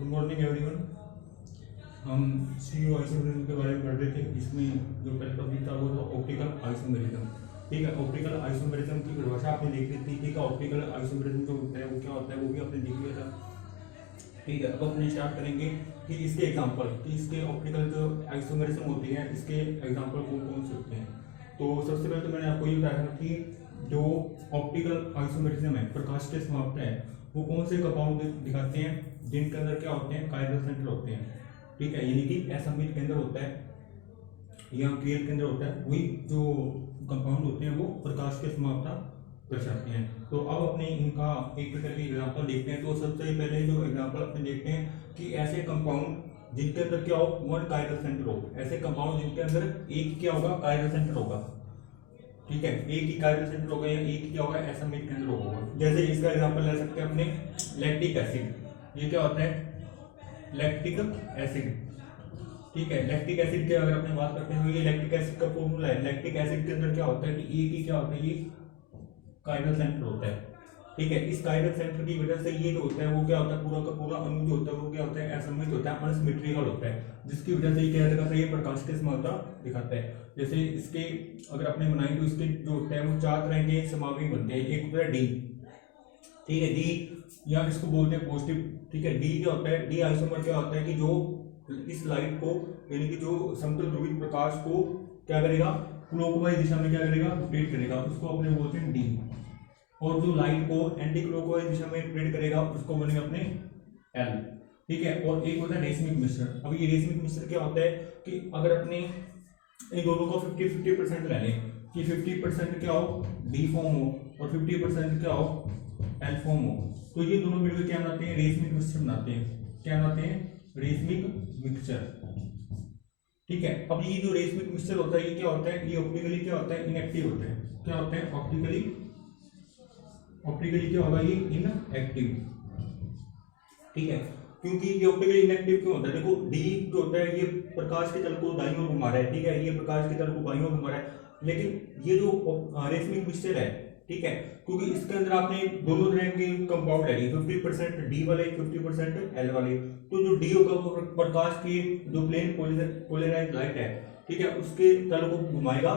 Good morning everyone. हम CO isomerism के बारे में पढ़ रहे थे। इसमें जो पहला टॉपिक था वो था ऑप्टिकल आइसोमेरिज्म। ठीक है, ऑप्टिकल आइसोमेरिज्म की परिभाषा आपने देख ली थी। ठीक है, ऑप्टिकल आइसोमेरिज्म जो होता है वो क्या होता है वो भी आपने देख लिया था। ठीक है, अब अपने स्टार्ट करेंगे कि इसके एग्जांपल, कि इसके ऑप्टिकल जो आइसोमेरिज्म होती है इसके एग्जांपल कौन कौन से होते हैं। तो सबसे पहले तो मैंने आपको ये बताया था कि जो ऑप्टिकल आइसोमेरिज्म है, प्रकाश के समाप्त है, वो कौन से कंपाउंड दिखाते हैं जिनके अंदर क्या होते हैं, कायरल सेंटर होते हैं। ठीक है, यानी कि असमित केंद्र होता है या क्रियल केंद्र होता है, वही जो कंपाउंड होते हैं वो प्रकाश के समाप्ता दर्शाते हैं। तो अब अपने इनका एक एक करके एग्जांपल देखते हैं। तो सबसे पहले जो एग्जांपल अपने देखते हैं कि ऐसे कंपाउंड जिनके अंदर क्या हो, वन कायरल सेंटर हो। ऐसे कंपाउंड जिनके अंदर एक क्या होगा, कायरल सेंटर होगा। ठीक है, एक ही कायरल सेंटर होगा या एक ही क्या होगा, असमित केंद्र होगा। जैसे इसका एग्जांपल ले सकते हैं अपने लैक्टिक एसिड। ये क्या होता है, लैक्टिक एसिड। ठीक है, लैक्टिक एसिड की अगर अपने बात करते हैं, ये लैक्टिक एसिड का फॉर्मूला है। लैक्टिक एसिड के अंदर क्या होता है कि एक ही क्या होता है, ये कायरल सेंटर होता है। ठीक है, इस कायरल सेंटर की वजह से ये जो होता है वो क्या होता है, पूरा का पूरा अणु जो होता है वो क्या होता है, असमित होता है, अनसिमेट्रिकल होता है, जिसकी वजह से ये क्या दिखाता है, ये प्रकाश की समानता दिखाता है। जैसे इसके अगर अपने बनाए तो इसके जो होता है वो चार तरह के समावयवी बनते हैं। एक होता है डी। ठीक है, डी या इसको बोलते हैं पॉजिटिव। ठीक है, डी क्या होता है, डी आइसोमर क्या होता है कि जो इस लाइट को, यानी कि जो समतल ध्रुवित प्रकाश को क्या करेगा, क्लॉकवाइज दिशा में क्या करेगा, रोटेट करेगा, उसको अपने बोलते हैं डी। और जो लाइट को एंटी क्लॉकवाइज दिशा में रोटेट करेगा उसको बोलेंगे अपने एल। ठीक है, और एक होता है रेशमिक मिश्रण। अब ये रेशमिक मिश्रण क्या होता है कि अगर अपने इन दोनों को 50-50% ले लें कि 50% क्या हो, डी फॉर्म हो और 50% क्या हो, एल फॉर्म हो, तो ये दोनों मिलकर क्या बनाते हैं, रेशमिक मिश्रण बनाते हैं। क्या बनाते हैं, रेशमिक मिक्सचर। ठीक है, अब ये जो रेशमिक मिक्सचर होता है ये क्या होता है, ये ऑप्टिकली क्या होता है, इनएक्टिव होता है। क्या होता है, ऑप्टिकली क्या होगा, ये इनएक्टिव। ठीक है, क्योंकि ये ऑप्टिकली इनएक्टिव क्यों होता है, देखो डी जो होता है ये प्रकाश के तल को दाईं ओर घुमा रहा है। ठीक है, ये प्रकाश के तल को बाईं ओर घुमा रहा है, लेकिन ये जो रेशमिक मिक्सचर है, ठीक है, क्योंकि इसके अंदर आपने दोनों तरह के कंपाउंड ले लिए, 50% डी वाले, 50% एल वाले। तो जो डी होगा वो प्रकाश की जो प्लेन पोलराइज्ड लाइट है, ठीक है, उसके तल को घुमाएगा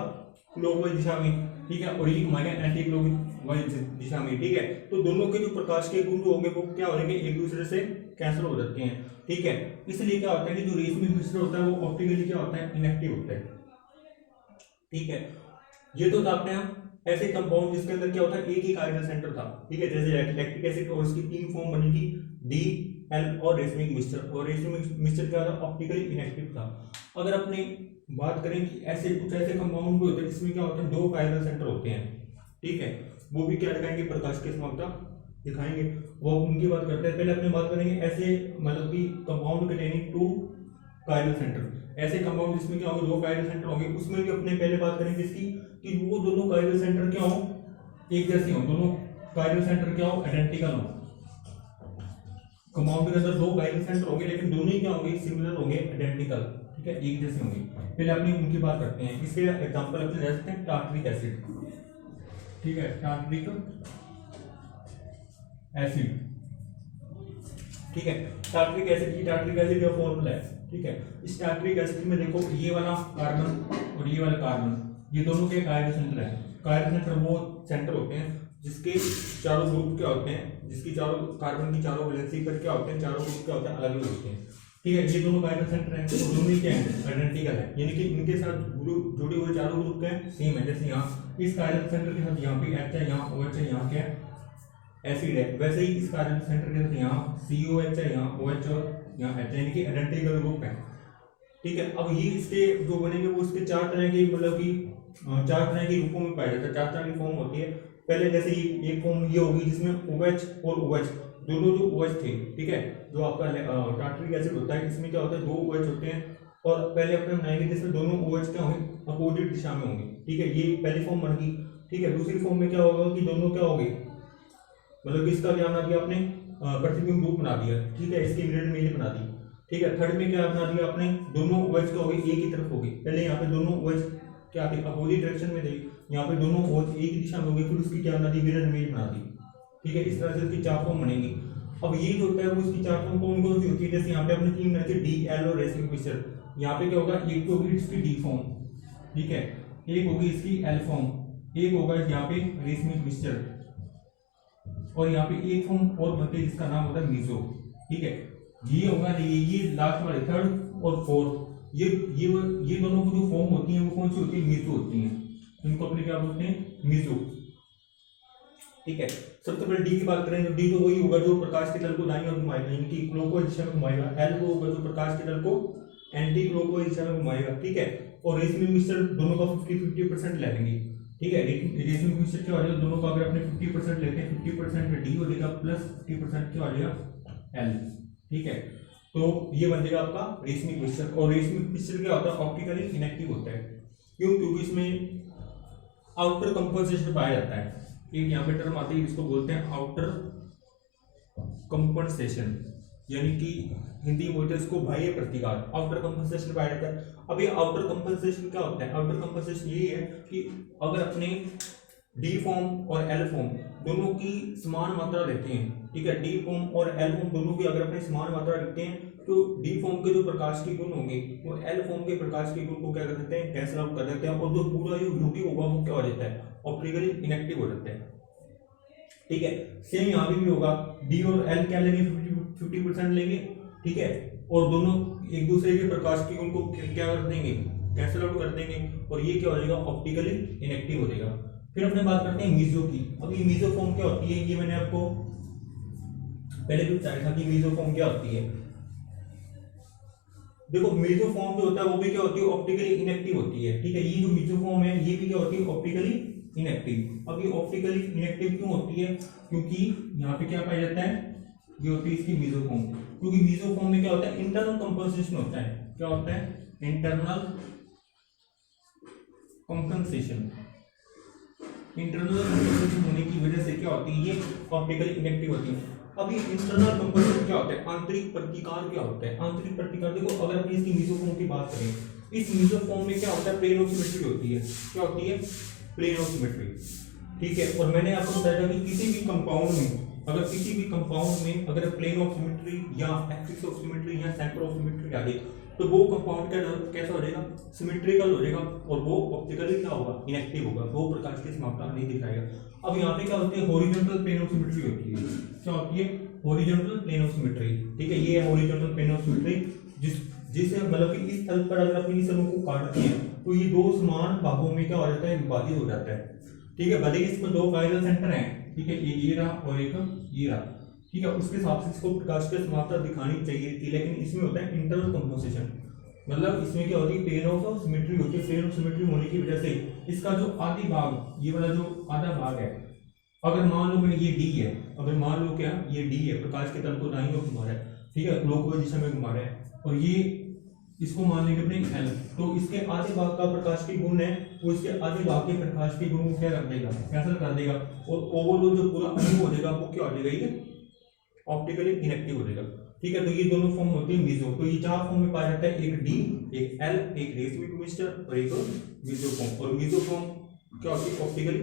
क्लॉकवाइज दिशा में। ठीक है, और ये घुमाएगा एंटी क्लॉकवाइज दिशा में। ठीक है, तो दोनों के जो प्रकाश के गुण होंगे वो क्या हो जाएंगे, एक दूसरे से कैंसिल हो जाते हैं। ठीक है, इसलिए क्या होता है कि जो रेशमिक मिश्रण होता है वो ऑप्टिकली क्या होता है, इनएक्टिव होता है। ठीक है, ये तो था अपने हम ऐसे कंपाउंड जिसके अंदर क्या होता है, एक ही कायरल सेंटर था। ठीक है, जैसे लैक्टिक एसिड और इसकी तीन फॉर्म बनी थी, डी, एल और रेशमिक मिक्सचर। और रेशमिक मिक्सचर क्या था, ऑप्टिकली इनएक्टिव था। अगर अपने बात करें कि ऐसे कुछ ऐसे कंपाउंड भी होते हैं जिसमें क्या होता है, दो कायरल सेंटर होते हैं। ठीक है, वो भी क्या दिखाएंगे, प्रकाश की समानता दिखाएंगे, वो उनकी बात करते हैं। पहले अपने बात करेंगे ऐसे मतलब कि compound containing two chiral centre. ऐसे कंपाउंड जिसमें क्या होंगे, दो कायरल सेंटर होंगे, उसमें भी अपने पहले बात करेंगे इसकी कि वो दोनों कायरल सेंटर क्या हो, एक जैसे हो, दोनों कायरल सेंटर क्या हो, आइडेंटिकल हो। कंपाउंड के अंदर दो कायरल सेंटर होंगे लेकिन दोनों ही क्या होंगे, सिमिलर होंगे, आइडेंटिकल। ठीक है, एक जैसे होंगे। पहले अपने उनकी बात करते हैं। इसके एग्जांपल अपने ले सकते हैं टार्टरिक एसिड। ठीक है, टार्टरिक एसिड। ठीक है, टार्टरिक एसिड की टार्टरिक एसिड का फॉर्मूला है। ठीक है, इस टार्टरिक एसिड में देखो ये वाला कार्बन और ये वाला कार्बन, ये दोनों के कायरल सेंटर है। कायरल सेंटर वो सेंटर होते हैं जिसके चारों ग्रुप क्या होते हैं, जिसकी चारों कार्बन की चारों वैलेंसी पर क्या होते हैं, चारों ग्रुप क्या होते हैं, अलग अलग होते हैं। ठीक है, ये दोनों कायरल सेंटर हैं, तो दोनों ही क्या है, आइडेंटिकल है, यानी कि इनके साथ जुड़े हुए चारों ग्रुप क्या है, सेम है। जैसे यहाँ इस कायरल सेंटर के साथ यहाँ पे एच है, यहाँ OH है, यहाँ क्या है, एसिड है, वैसे ही इस कायरल सेंटर के साथ यहाँ COH है, यहाँ OH और यहाँ H है, यानी कि आइडेंटिकल ग्रुप है। ठीक है, अब ये इसके जो बनेंगे वो इसके चार तरह के मतलब कि चार तरह के रूपों में पाया जाता है, चार तरह की फॉर्म होती है। पहले जैसे एक फॉर्म ये होगी जिसमें OH और OH दोनों जो OH थे, ठीक है, जो आपका टार्टरिक एसिड होता है इसमें क्या होता है, दो OH होते हैं। और पहले अपने बनाएंगे जिसमें दोनों OH क्या होंगे, अपोजिट दिशा में होंगे। ठीक है, ये पहली फॉर्म बन गई। ठीक है, दूसरी फॉर्म में क्या होगा कि दोनों क्या होंगे, मतलब कि इसका क्या बना दिया आपने, प्रतिबिंब रूप बना दिया। ठीक है, इसकी मिरर इमेज बना दी। ठीक है, थर्ड में क्या बना दिया आपने, दोनों OH क्या हो गए, एक ही तरफ हो गए। पहले यहाँ पे दोनों OH क्या थे, अपोजिट डायरेक्शन में थे, यहाँ पे दोनों OH एक ही दिशा में हो गए, फिर उसकी क्या बना दी, मिरर इमेज बना दी। ठीक है, इस तरह से इसकी चार फॉर्म बनेगी। अब ये जो होता है वो इसकी चार फॉर्म कौन कौन सी होती है, जैसे यहाँ पे अपने तीन बनाई थी डी एल और रेसिमिक मिक्सचर, यहाँ पे क्या होगा, एक तो होगी इसकी डी फॉर्म, ठीक है, एक होगी इसकी एल फॉर्म, एक होगा यहाँ पे रेसिमिक मिक्सचर, और यहाँ पे एक फॉर्म और बनती है जिसका नाम होता है मीजो, ठीक है। ये होगा ये लास्ट वाले थर्ड और फोर्थ, ये दोनों की जो फॉर्म होती है वो कौन सी होती है, मीजो होती है, इनको अपने क्या बोलते हैं, मीजो, ठीक है। सबसे पहले डी की बात करें तो डी तो वही होगा जो प्रकाश के तल को दाईं ओर घुमाएगा, यानी कि क्लॉकवाइज दिशा में घुमाएगा। एल वो होगा जो प्रकाश के तल को एंटी क्लॉकवाइज दिशा में घुमाएगा, ठीक है। और रेसिमिक मिक्सचर दोनों का 50-50% ले लेंगे, ठीक है। रेसिमिक मिक्सचर क्या हो जाएगा, दोनों का अगर अपने 50% लेते हैं, 50% डी हो जाएगा प्लस 50% क्या हो जाएगा एल, ठीक है। तो ये बन जाएगा आपका रेसिमिक मिक्सचर। और रेसिमिक मिक्सचर क्या होता है, ऑप्टिकली इनएक्टिव होता है, क्यों, क्योंकि इसमें आउटर कंपनसेशन पाया जाता है। एक यहाँ पे टर्म आती है जिसको बोलते हैं आउटर कंपनसेशन, यानी कि हिंदी में बोलते हैं इसको बाह्य प्रतिकार, आउटर कंपनसेशन पाया जाता है। अब ये आउटर कंपनसेशन क्या होता है, आउटर कंपनसेशन ये है कि अगर अपने डी फॉर्म और एल फॉर्म दोनों की समान मात्रा लेते हैं, ठीक है, डी फॉर्म और एल फॉर्म दोनों की अगर अपने समान मात्रा लेते हैं तो डी फॉर्म के जो प्रकाश के गुण होंगे वो एल फॉर्म के प्रकाश के गुण को क्या कर देते हैं, कैंसिल आउट कर देते हैं, और जो पूरा जो यूटी होगा वो क्या हो जाता है, ऑप्टिकली इनएक्टिव हो जाता है, ठीक है। सेम यहाँ भी होगा, डी और एल क्या लेंगे, 50% लेंगे, ठीक है, और दोनों एक दूसरे के प्रकाश के गुण को क्या कर देंगे, कैंसिल आउट कर देंगे, और ये क्या हो जाएगा, ऑप्टिकली इनएक्टिव हो जाएगा। फिर अपने बात करते हैं मीजो की। अब ये मीजो फॉर्म क्या होती है, ये मैंने आपको पहले भी बताया था कि मीजो फॉर्म क्या होती है। देखो मीजो फॉर्म जो होता है वो भी क्या होती है, ऑप्टिकली इनएक्टिव होती है, ठीक है। ये जो मीजो फॉर्म है ये भी क्या होती है, ऑप्टिकली इनएक्टिव। अब ये ऑप्टिकली इनएक्टिव क्यों होती है, क्योंकि यहाँ पे क्या पाया जाता है, ये होती है इसकी मीजो फॉर्म, क्योंकि मीजो फॉर्म में क्या होता है, इंटरनल कंपनसेशन होता है। क्या होता है, इंटरनल कंपनसेशन। इंटरनल कंपनसेशन होने की वजह से क्या होती है, ये ऑप्टिकली इनएक्टिव होती है। अब ये इंटरनल कंपनसेशन क्या होता है, आंतरिक प्रतिकार क्या होता है, आंतरिक प्रतिकार। देखो अगर अपनी इसकी मीजो फॉर्म की बात करें, इस मीजो फॉर्म में क्या होता है, प्लेन ऑफ सिमेट्री होती है। क्या होती है, प्लेन ऑफ सिमेट्री, ठीक है। और मैंने आपको बताया था कि किसी भी कंपाउंड में अगर प्लेन ऑफ सिमेट्री या एक्सिस ऑफ सिमेट्री या सेंटर ऑफ सिमेट्री आ गई तो वो कंपाउंड कैसा हो जाएगा, सिमेट्रिकल हो जाएगा, और वो ऑप्टिकली क्या होगा, इनएक्टिव होगा, वो प्रकाश की समानता नहीं दिखाएगा। अब यहाँ पे क्या होती है, हॉरिजॉन्टल प्लेन ऑफ सिमेट्री होती है। क्या होती है, हॉरिजॉन्टल प्लेन ऑफ सिमेट्री, ठीक है। ये है हॉरिजॉन्टल प्लेन ऑफ सिमेट्री, जिसे मतलब कि इस तल पर अगर अपनी इस तलों को काटते हैं तो ये दो समान भागों में क्या हो जाता है, विभाजित हो जाता है, ठीक है। भले इसमें दो कायरल सेंटर हैं, ठीक है, एक ये रहा और एक ये रहा, ठीक है। उसके हिसाब से इसको प्रकाश की समानता दिखानी चाहिए थी, लेकिन इसमें होता है इंटरनल कंपोजिशन, मतलब इसमें क्या होती है, प्लेन ऑफ सिमेट्री होती है। प्लेन ऑफ सिमेट्री होने की वजह से इसका जो आधी भाग, ये वाला जो आधा भाग है, अगर मान लो मैं ये डी है, अगर मान लो क्या ये डी है, प्रकाश के तल को दाईं ओर घुमा रहा है, ठीक है, क्लॉकवाइज दिशा में घुमा रहा है, और ये इसको मान लेंगे अपने एल, तो इसके आधे भाग का प्रकाश के गुण है वो इसके आधे भाग के प्रकाश के गुण को क्या कर देगा, कैंसिल कर देगा, और ओवरऑल जो पूरा अणु हो जाएगा वो क्या हो जाएगा, ये ऑप्टिकली इनएक्टिव हो जाएगा, ठीक है। तो ये दोनों फॉर्म होते हैं मीजो। तो ये चार फॉर्म में पाया जाता है, एक डी, एक एल, एक रेसिमिक मिक्सचर और एक मीजो फॉर्म। और मीजो फॉर्म क्या होती है, ऑप्टिकली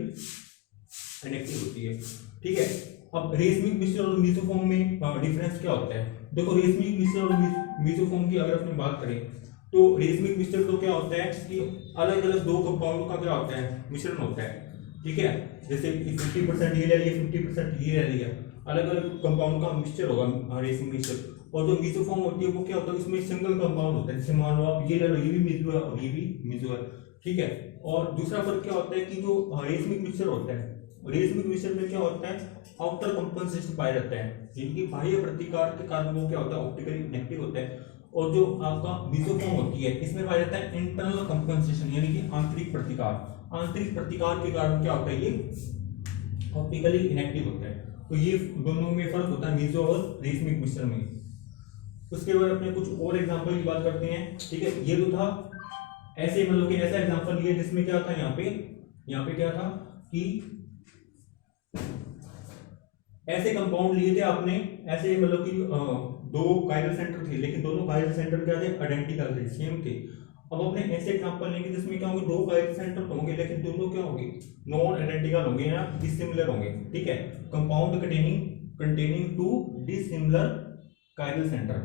इनएक्टिव होती है, ठीक है। अब रेसिमिक मिक्सचर और मीजो फॉर्म में डिफरेंस क्या होता है, देखो रेसिमिक मिक्सचर और मीजो फॉर्म की अगर अपनी बात करें तो रेसिमिक मिक्सचर तो क्या होता है कि अलग अलग दो कंपाउंड का क्या होता है, मिश्रण होता है, ठीक है। जैसे 50% ये ले लिया, 50% ये ले लिया, अलग अलग कंपाउंड का मिक्सचर होगा रेसिमिक मिक्सचर। और जो मीजो फॉर्म होती है वो क्या होता है, इसमें सिंगल कंपाउंड होता है, जैसे मान लो आप ये ले लो, ये भी मीजो है और ये भी मीजो है, ठीक है। और दूसरा फर्क क्या होता है कि जो रेसिमिक मिक्सचर होता है, रेसिमिक मिक्सचर में क्या होता है, आउटर कंपनसेशन पाया जाता है, जिनकी बाह्य प्रतिकार के कारण वो क्या होता है, ऑप्टिकली इनएक्टिव होता है। और जो आपका मीजो फॉर्म होती है इसमें पाया जाता है इंटरनल कंपनसेशन, यानी कि आंतरिक प्रतिकार। आंतरिक प्रतिकार के कारण क्या होता है, ये ऑप्टिकली इनएक्टिव होता है। तो ये दोनों में फर्क होता है मीजो और रेसिमिक मिक्सचर में। उसके बाद अपने कुछ और एग्जांपल की बात करते हैं, ठीक है। ये जो था ऐसे मतलब कि ऐसा एग्जांपल लिया जिसमें क्या था, यहाँ पे क्या था कि ऐसे कंपाउंड लिए थे आपने, ऐसे मतलब कि दो कायरल सेंटर थे, लेकिन दोनों कायरल सेंटर क्या थे, आइडेंटिकल थे, सेम थे। अब अपने ऐसे एग्जांपल लेंगे जिसमें क्या होंगे, दो कायरल सेंटर तो होंगे लेकिन दोनों क्या होंगे, नॉन आइडेंटिकल होंगे या डिसिमिलर होंगे, ठीक है। Compound containing containing two dissimilar chiral centre.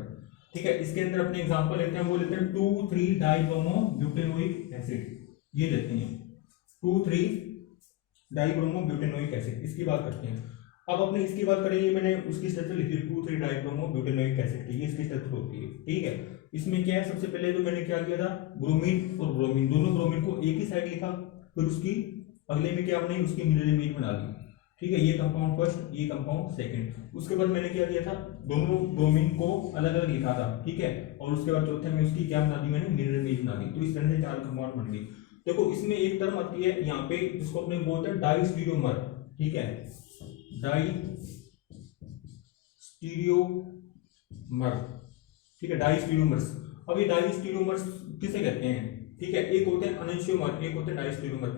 ठीक है, इसके अंदर अपने एग्जांपल लेते हैं, वो लेते हैं 2,3 डाइब्रोमो ब्यूटेनोइक एसिड, ये लेते हैं 2,3 डाइब्रोमो ब्यूटेनोइक एसिड, इसकी बात करते हैं। अब अपने इसकी बात करेंगे, मैंने उसकी स्ट्रक्चर लिखी 2,3 डाइब्रोमो ब्यूटेनोइक एसिड की, ये इसकी स्ट्रक्चर होती है। ठीक है, इसमें क्या है, सबसे पहले तो मैंने क्या किया था, ब्रोमीन और ब्रोमीन, दोनों ब्रोमीन को एक ही साइड लिखा, फिर उसकी अगले में क्या बनाई, उसकी मिरर इमेज बना दी। ठीक है, ये कंपाउंड फर्स्ट, ये कंपाउंड सेकंड। उसके बाद मैंने क्या किया था, दोनों ब्रोमीन को अलग अलग लिखा था। ठीक है, और उसके बाद चौथे में उसकी क्या बना दी मैंने, मिरर इमेज बना दी। तो इस तरह से 4 कंपाउंड बन गई। देखो इसमें एक टर्म आती है यहाँ पे जिसको अपने बोलते हैं डाइस्टीरियोमर। ठीक है, डाइस्टीरियोमर। ठीक है, डाइस्टीरियोमर्स। अब ये डाइस्टीरियोमर्स किसे कहते हैं? ठीक है, एक होते हैं अनंशियोमर, एक होते हैं डाइस्टीरियोमर।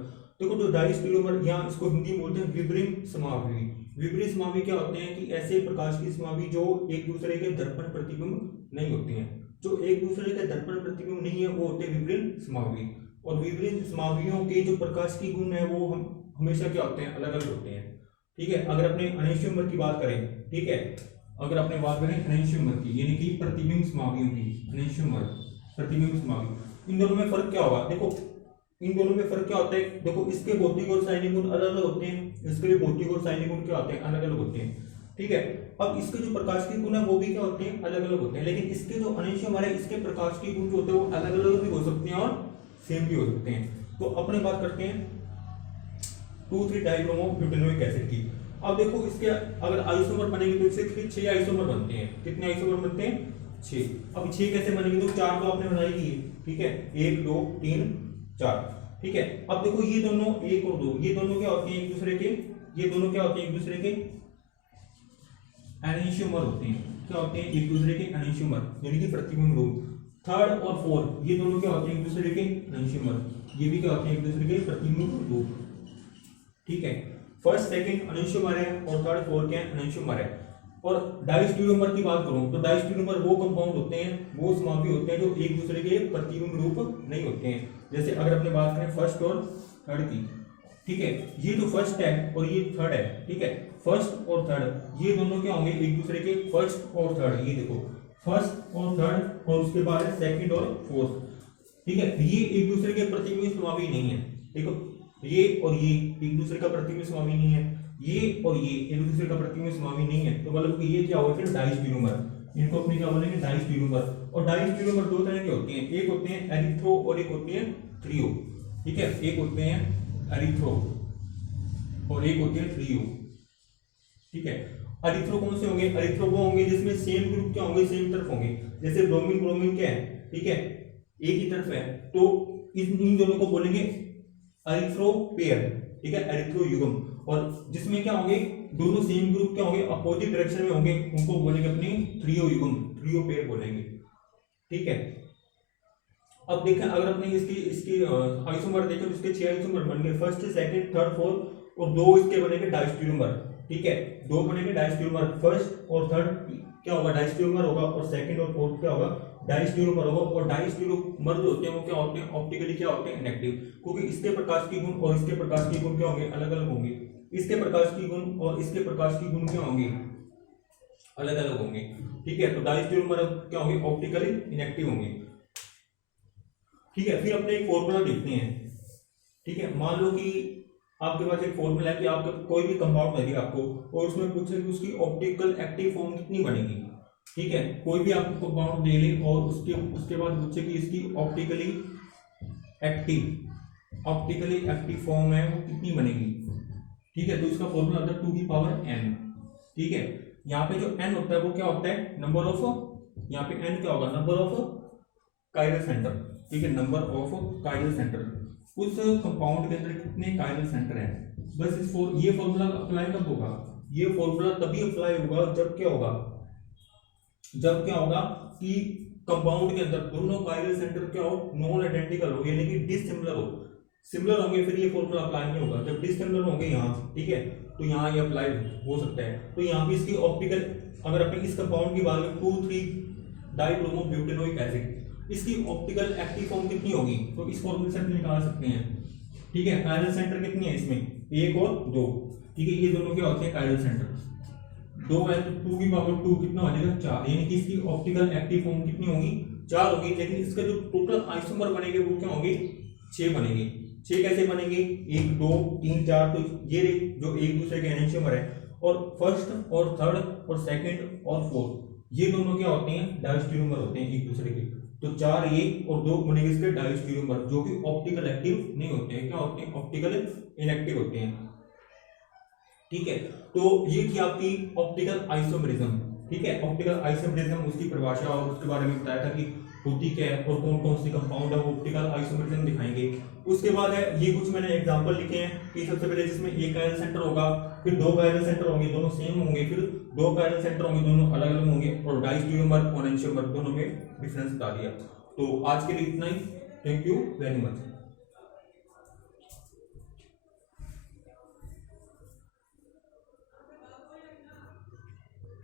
देखो जो डाइस्टीरियोमर, यहाँ इसको हिंदी में बोलते हैं विब्रिन समावि। विब्रिन समावि क्या होते हैं कि ऐसे प्रकाश की समावि जो एक दूसरे के दर्पण प्रतिबिंब नहीं होती हैं, जो एक दूसरे के दर्पण प्रतिबिंब नहीं है, वो होते हैं विब्रिन समावि। और विब्रिन समावियों के जो प्रकाश की गुण है वो हम हमेशा क्या होते हैं, अलग अलग होते हैं। ठीक है, अगर अपने अनंशियोमर की बात करें, ठीक है, अगर अपने बात करें अनंशियोमर की, यानी कि प्रतिबिंब समावियों की, अनंशियोमर प्रतिबिंब समावि, इन दोनों में फर्क क्या होगा? देखो इन दोनों में फर्क क्या होता है, देखो इसके भौतिक और रासायनिक गुण अलग अलग होते हैं, इसके भी भौतिक और रासायनिक गुण क्या होते हैं, अलग अलग होते हैं। ठीक है, अब इसके जो प्रकाश के गुण है वो भी क्या होते हैं, अलग अलग होते हैं। लेकिन इसके जो अनंशियोमर है, इसके प्रकाश के गुण जो होते हैं वो अलग अलग भी हो सकते हैं और सेम भी हो सकते हैं। तो अपने बात करते हैं 2,3 डाइब्रोमो ब्यूटेनोइक एसिड की। अब देखो इसके अगर आइसोमर बनेंगे तो इससे 6 आइसोमर बनते हैं। कितने आइसोमर बनते हैं? 6। अब 6 कैसे बनेंगे? तो 4 तो आपने बनाई ली है। ठीक है, 1 2 3 4। ठीक है, अब देखो ये दोनों 1 और 2, ये दोनों क्या होते हैं एक दूसरे के, ये दोनों क्या होते हैं एक दूसरे के एनेंशियोमर होते हैं। क्या होते हैं? एक दूसरे के एनेंशियोमर, यानी कि प्रतिबिंब रूप। 3rd और 4th ये दोनों क्या होते हैं एक दूसरे के एनेंशियोमर, ये भी क्या होते हैं एक दूसरे के प्रतिबिंब रूप। ठीक है, 1st 2nd एनेंशियोमर है और 3rd 4th क्या एनेंशियोमर है। और डाइस्टीरियोमर की बात करूं तो डाइस्टीरियोमर वो कंपाउंड होते हैं, वो समावि होते हैं जो एक दूसरे के प्रतिबिंब रूप नहीं होते हैं। जैसे अगर अपने बात करें 1st और 3rd की, ठीक है, ये जो 1st है और ये 3rd है, ठीक है, 1st और 3rd ये दोनों क्या होंगे एक दूसरे के 1st और 3rd, ये देखो 1st और 3rd, और उसके बाद है 2nd और 4th। ठीक है, ये एक दूसरे के प्रतिबिंब समावि नहीं है। देखो ये और ये एक दूसरे का प्रतिबिंब समावि नहीं है, ये और ये एक दूसरे का प्रतिबिंब समावि नहीं है, तो मतलब कि ये क्या होगा फिर डाइस्टीरियोमर। इनको अपने क्या बोलेंगे? डाइस्टीरियोमर। और डाइस्टीरियोमर 2 तरह के होते हैं, एक होते हैं एरिथ्रो और एक होते हैं थ्रियो। ठीक है, एक होते हैं एरिथ्रो और एक होते हैं थ्रियो। ठीक है, एरिथ्रो कौन से होंगे? एरिथ्रो वो होंगे जिसमें सेम ग्रुप क्या होंगे, सेम तरफ होंगे। जैसे ब्रोमीन ब्रोमीन क्या है, ठीक है, एक ही तरफ है, तो इन दोनों को बोलेंगे एरिथ्रो पेयर। ठीक है, एरिथ्रो युग्म। और जिसमें क्या होंगे, दोनों सेम ग्रुप क्या होंगे, अपोजिट डायरेक्शन में होंगे, उनको बोलेंगे अपनी थ्रियो युग्म, थ्रियो पेयर बोलेंगे। ठीक है, अब देखें अगर अपने इसकी इसकी आइसोमर देखें तो इसके 6 आइसोमर बन गए, 1st 2nd 3rd 4th, और 2 इसके बनेंगे डाइस्टीरियोमर। ठीक है, 2 बनेंगे डाइस्टीरियोमर, 1st और 3rd क्या होगा, डाइस्टीरियोमर होगा, और 2nd और 4th क्या होगा, डाइस्टीरियोमर होगा। और डाइस्टीरियोमर जो होते हैं वो क्या होते हैं, ऑप्टिकली क्या होते हैं, इनएक्टिव, क्योंकि इसके प्रकाश के गुण और इसके प्रकाश के गुण क्या होंगे, अलग अलग होंगे। इसके प्रकाश की गुण और इसके प्रकाश की गुण क्या होंगे, अलग अलग होंगे। ठीक है, तो डाइस्टीरियोमर क्या होंगे, ऑप्टिकली इनएक्टिव होंगे। ठीक है, फिर अपने एक फॉर्मूला देखते हैं। ठीक है, मान लो कि आपके पास एक फॉर्मूला है कि आपके कोई भी कंपाउंड दे दिया आपको और उसमें पूछे कि उसकी ऑप्टिकल एक्टिव फॉर्म कितनी बनेगी। ठीक है, कोई भी आपको कंपाउंड दे ले और उसके बाद पूछे कि इसकी ऑप्टिकली एक्टिव फॉर्म है वो कितनी बनेगी। ठीक है, तो इसका फॉर्मूला होता है 2 की पावर n। ठीक है, यहाँ पे जो n होता है वो क्या होता है, नंबर ऑफ, यहाँ पे n क्या होगा, नंबर ऑफ कायरल सेंटर। ठीक है, नंबर ऑफ कायरल सेंटर, उस कंपाउंड के अंदर कितने कायरल सेंटर हैं। बस ये फॉर्मूला अप्लाई कब होगा, ये फॉर्मूला तभी अप्लाई होगा जब क्या होगा, कि कंपाउंड के अंदर दोनों कायरल सेंटर क्या हो, नॉन आइडेंटिकल हो, यानी कि डिसिमिलर हो। सिमिलर होंगे फिर ये फॉर्मूला अप्लाई नहीं होगा, जब डिसिमिलर होंगे यहाँ, ठीक है, तो यहाँ ये अप्लाई हो सकता है। तो यहाँ भी इसकी ऑप्टिकल, अगर अपने इस कंपाउंड की बात करें 2,3 डाइब्रोमो ब्यूटेनोइक एसिड, इसकी ऑप्टिकल एक्टिव फॉर्म कितनी होगी, तो इस फॉर्मूले से निकाल सकते हैं। ठीक है, कायरल सेंटर कितनी है इसमें, 1 और 2। ठीक है, ये दोनों क्या होते हैं, कायरल सेंटर। 2 की पावर 2 कितना हो जाएगा 4, यानी कि इसकी ऑप्टिकल एक्टिव फॉर्म कितनी होगी 4 होगी। लेकिन इसके जो टोटल आइसोमर बनेंगे वो क्या होंगे 6 बनेंगे। 6 कैसे बनेंगे 1 2 3 4, तो ये जो एक दूसरे के एनेंशियोमर है और फर्स्ट और थर्ड और सेकंड और फोर्थ ये दोनों क्या होते हैं डायस्टेरियोमर होते हैं एक दूसरे के। तो 4 ये और 2 बनेंगे इसके डायस्टेरियोमर जो कि ऑप्टिकल एक्टिव नहीं होते हैं, क्या होते हैं ऑप्टिकल इनएक्टिव होते हैं। ठीक है, तो ये थी आपकी ऑप्टिकल आइसोमेरिज्म। ठीक है, ऑप्टिकल आइसोमेरिज्म उसकी परिभाषा और उसके बारे में बताया था कि होती क्या है और कौन कौन सी कंपाउंड है वो ऑप्टिकल आइसोमेरिज्म दिखाएंगे। उसके बाद है ये कुछ मैंने एग्जांपल लिखे हैं कि सबसे पहले जिसमें एक कायरल सेंटर होगा, फिर 2 कायरल सेंटर होंगे दोनों सेम होंगे, फिर 2 कायरल सेंटर होंगे दोनों अलग अलग होंगे, और डायस्टेरियोमर और एनेंशियोमर दोनों में डिफरेंस बता दिया। तो आज के लिए इतना ही, थैंक यू वेरी मच।